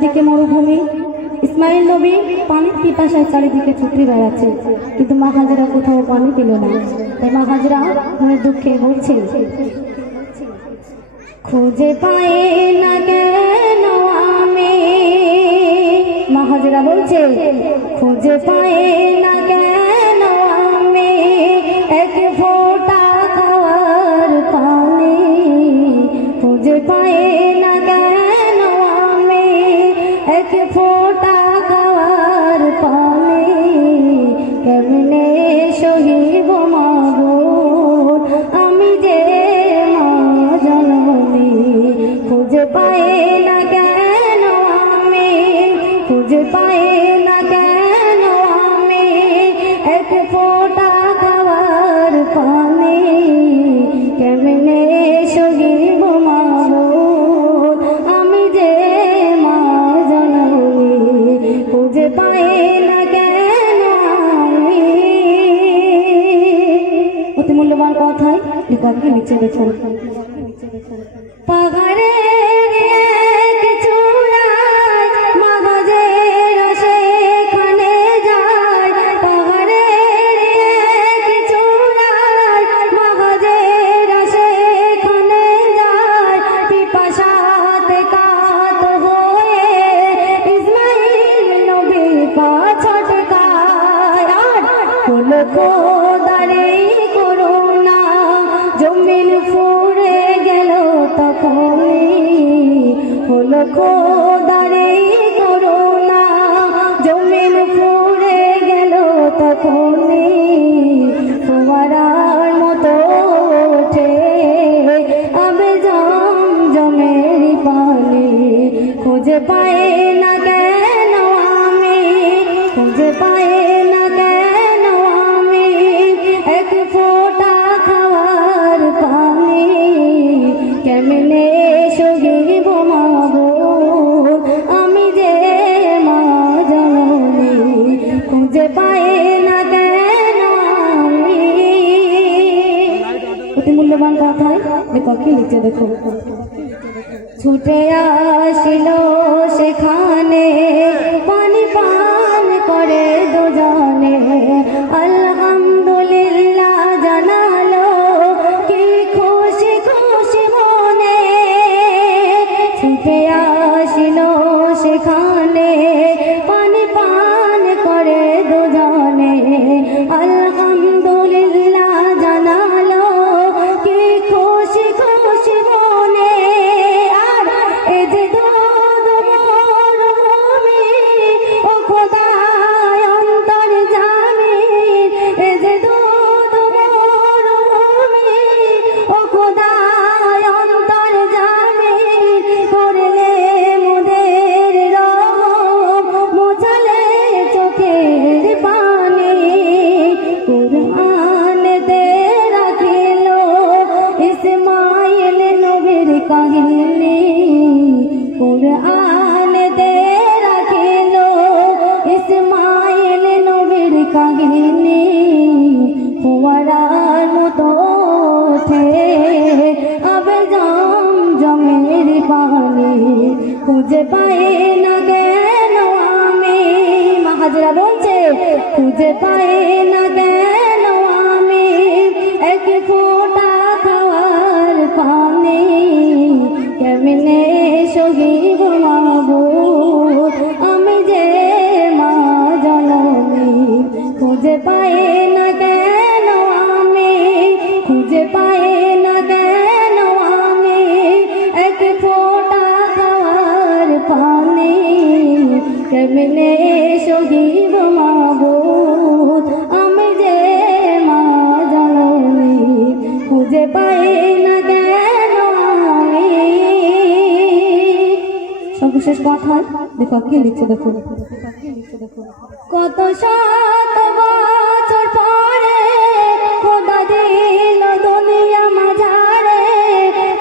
চারিদিকে মরুভূমি। ইসমাইল নবী পানির পিপাসায় চারিদিকে ছুটে বেড়াচ্ছে, কিন্তু মা হাজেরা কোথাও পানি পেল না। তাই মা হাজেরা মনের দুঃখে বলছে, খুঁজে পাই না কেন আমি। মা হাজেরা বলছে, খুঁজে পাই না কেন আমি এক ফোঁটা খাওয়ার পানি। খুঁজে পাই না কেন আমি এক ফোঁটা খাওয়ার পানি। কেমনে সহিব মাবুদ আমি যে মা জননী। খুঁজে পাই না কেন আমি, খুঁজে পাই না কেন আমি এক ফোঁটা খাওয়ার পানি। কেমনে সহিব মাবুদ আমি যে মা জননী। খুঁজে পাই না কেন আমি। অতি মূল্যবান কথায় লেখককে নিচে দেখো। পাহাড়ের এক চূড়ায় মাগজের সেখানে যায়। পাহাড়ের এক চূড়ায় মাগজের সেখানে যায়। পিপাসাতে কাত হয়ে ইসমাইল নবী পা ছটকায়। আর হলো খোদারে করুণা, জমিন ফুঁড়ে গেল তখনই। হলো খোদারে করুণা, জমিন ফুঁড়ে গেল তখনই। ফোয়ারার মতো ওঠে আবে জমজমের পানি। খুঁজে পাই না কেন আমি, খুঁজে পাই না কেন আমি এক ফোঁটা খাওয়ার পানি। কেমনে সহিব মাবুদ আমি যে মা জননী। খুঁজে পাই না কেন আমি। অতি মূল্যবান কথায় লেখককে লিখে দেখো। ছুটে আসিল সেখানে পানি পান করে দুজনে। আলহামদুলিল্লাহ জানালো কি খুশি খুশি মনে। ছুটে আসিল সেখানে পানি পান করে দুজনে। আলহামদুলিল্লাহ জানালো কি খুশি খুশি মনে। আর এ যে দুধ মরুভূমি ও খোদায় অন্তর জামিন। এ যে দুধ মরুভূমি ও খোদায় অন্তর জামিন। করলে মোদের রহম, মোছালে চোখের পানি। কুরআনেতে রাখিল ইসমাইল নবীর কাহিনী। কুরআনেতে রাখিল ইসমাইল নবীর কাহিনী। ফোয়ারার মতো ওঠে আবে জমজমের পানি। খুঁজে পাই না কেন আমি। মা হাজেরা বলছে, খুঁজে পাই না কেন আমি এক ফোঁটা খাওয়ার পানি। কেমনে সহিব মাবুদ আমি যে মা জননী। খুঁজে পাই না কেন আমি, খুঁজে পাই না কেন আমি এক ফোঁটা খাওয়ার পানি। কেমনে সহিব মাবুদ আমি যে মা জননী। খুঁজে পাই না কেন আমি। সর্বশেষ কথা লেখককে লিখছে দেখো। কত শত বছর পরে খোদা দিল দুনিয়া মাঝারে।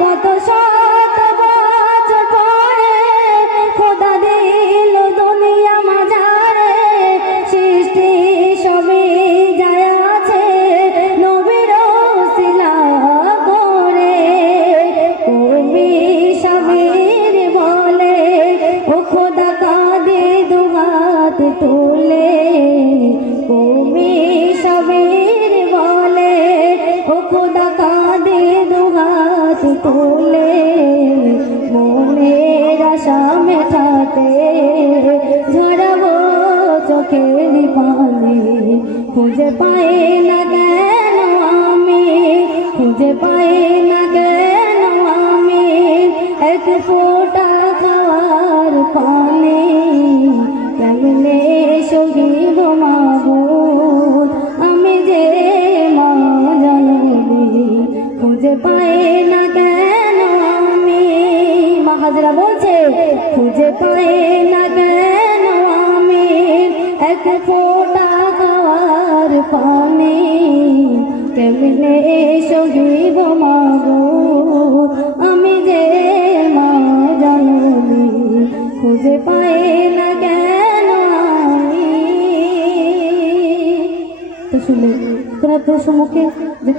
কত শত বছর পরে খোদা দিল দুনিয়া মাঝারে। সৃষ্টি সবই যায় আছে নবীর ওসিলা করে। কবি সাবির বলে ও খোদা তুলে মনের আশা মেটাতে ঝরাবো চোখের পানি খুঁজে পাই না কেন আমি খুঁজে পাই না কেন আমি এক ফোঁটা খাওয়ার পানি কেমনে সহিব মাবুদ আমি যে মা জননী খুঁজে পাই না কেন আমি মা হাজরা বলছে খুঁজে পাই না কেন আমি এক ফোঁটা খাওয়ার পানি কেমনে সহিব মাবুদ আমি যে মা জননী খুঁজে পাই না কেন আমি। তো শুনলে তোরা তোর সম্মুখে যে